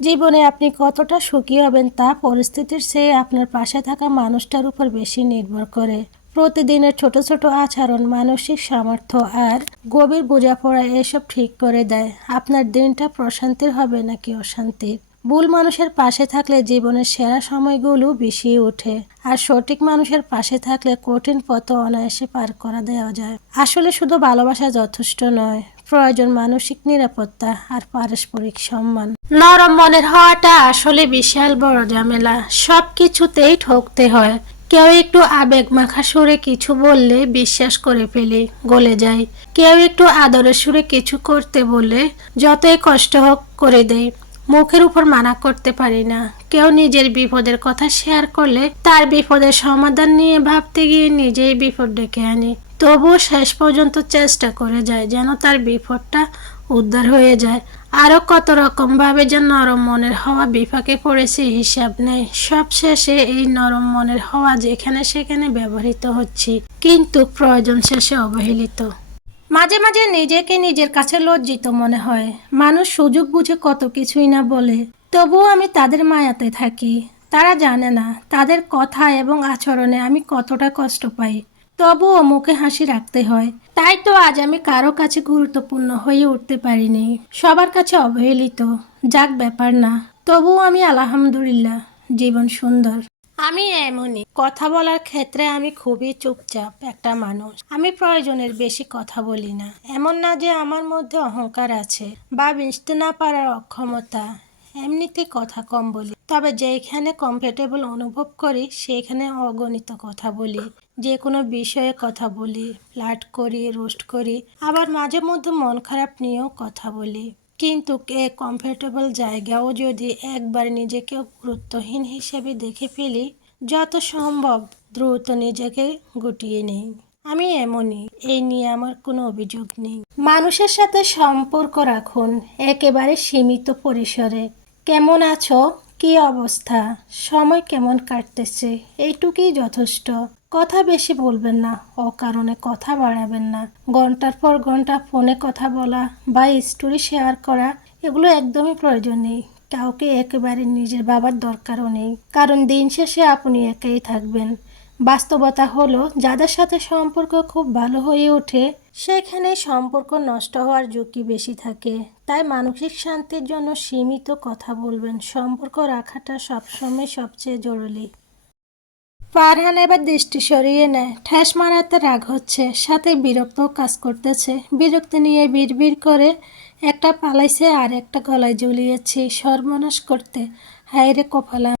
জীবনে আপনি কতটা সুখী হবেন তা পরিস্থিতির চেয়ে আপনার পাশে থাকা মানুষটার উপর বেশি নির্ভর করে। প্রতিদিনের ছোট ছোট আচরণ, মানসিক সামর্থ্য আর গভীর বোঝাপড়া এসব ঠিক করে দেয় আপনার দিনটা প্রশান্তির হবে নাকি অশান্তির। ভুল মানুষের পাশে থাকলে জীবনের সেরা সময়গুলো বেশিয়ে ওঠে, আর সঠিক মানুষের পাশে থাকলে কঠিন পথ অনায়াসে পার করা দেওয়া যায়। আসলে শুধু ভালোবাসা যথেষ্ট নয়, প্রয়োজন মানসিক নিরাপত্তা আর পারস্পরিক সম্মান। নরম মনের হওয়াটা আসলে বিশাল বড় ঝামেলা। সব কিছুতেই ঠকতে হয়। কেউ একটু আবেগ মাখা সুরে কিছু বললে বিশ্বাস করে ফেলি, গলে যাই। কেউ একটু আদরের সুরে কিছু করতে বললে যতই কষ্ট হোক করে দেই, মুখের উপর মানা করতে পারি না। কেউ নিজের বিপদের কথা শেয়ার করলে তার বিপদের সমাধান নিয়ে ভাবতে গিয়ে নিজেই বিপদ ডেকে আনি। তবুও শেষ পর্যন্ত চেষ্টা করে যায় যেন তার বিপদটা উদ্ধার হয়ে যায়। আরো কত রকম ভাবে যে নরম মনের হওয়া বিপাকে পড়েছে হিসাব নেই। সব শেষে এই নরম মনের হওয়া যেখানে সেখানে ব্যবহৃত হচ্ছে, কিন্তু প্রয়োজন শেষে অবহেলিত। মাঝে মাঝে নিজেকে নিজের কাছে লজ্জিত মনে হয়। মানুষ সুযোগ বুঝে কত কিছুই না বলে, তবুও আমি তাদের মায়াতে থাকি। তারা জানে না তাদের কথা এবং আচরণে আমি কতটা কষ্ট পাই, তবুও মুখে হাসি রাখতে হয়। তাই তো আজ আমি কারো কাছে গুরুত্বপূর্ণ হয়ে উঠতে পারিনি, সবার কাছে অবহেলিত। যাক, ব্যাপার না। তবুও আমি আলহামদুলিল্লাহ, জীবন সুন্দর। আমি এমনই, কথা বলার ক্ষেত্রে আমি খুবই চুপচাপ একটা মানুষ। আমি প্রয়োজনের বেশি কথা বলি না। এমন না যে আমার মধ্যে অহংকার আছে বা মিশতে না পারার অক্ষমতা, এমনিতেই কথা কম বলি। তবে যেখানে কমফোর্টেবল অনুভব করি সেখানে অগণিত কথা বলি। যে কোনো বিষয়ে কথা বলি, ফ্লার্ট করি, রোস্ট করি, আবার মাঝে মধ্যে মন খারাপ নিয়েও কথা বলি। কিন্তু কমফোর্টেবল জায়গাও যদি একবার নিজেকে গুরুত্বহীন হিসেবে দেখে ফেলি, যত সম্ভব দ্রুত নিজেকে গুটিয়ে নেই। আমি এমনই, এই নিয়ে আমার কোনো অভিযোগ নেই। মানুষের সাথে সম্পর্ক রাখুন একেবারে সীমিত পরিসরে। কেমন আছো, কি অবস্থা, সময় কেমন কাটতেছে, এইটুকুই যথেষ্ট। কথা বেশি বলবেন না, অকারণে কথা বাড়াবেন না। ঘন্টার পর ঘন্টা ফোনে কথা বলা বা স্টোরি শেয়ার করা, এগুলো একদমই প্রয়োজন নেই। কাউকে একেবারে নিজের ভাবার দরকারও নেই, কারণ দিন শেষে আপনি একাই থাকবেন। বাস্তবতা হলো, যাদের সাথে সম্পর্ক খুব ভালো হয়ে ওঠে সেখানে সম্পর্ক নষ্ট হওয়ার ঝুঁকি বেশি থাকে। তাই মানসিক শান্তির জন্য সীমিত কথা বলবেন। সম্পর্ক রাখাটা সবসময় সবচেয়ে জরুরি। ফারহান এবার দৃষ্টি সরিয়ে নেয়। ঠেস মারাতে রাগ হচ্ছে, সাথে বিরক্তও কাজ করতেছে। বিরক্তি নিয়ে বিড়বিড় করে, একটা পালাইছে আর একটা গলায় ঝুলিয়েছি সর্বনাশ করতে। হায় রে কপাল।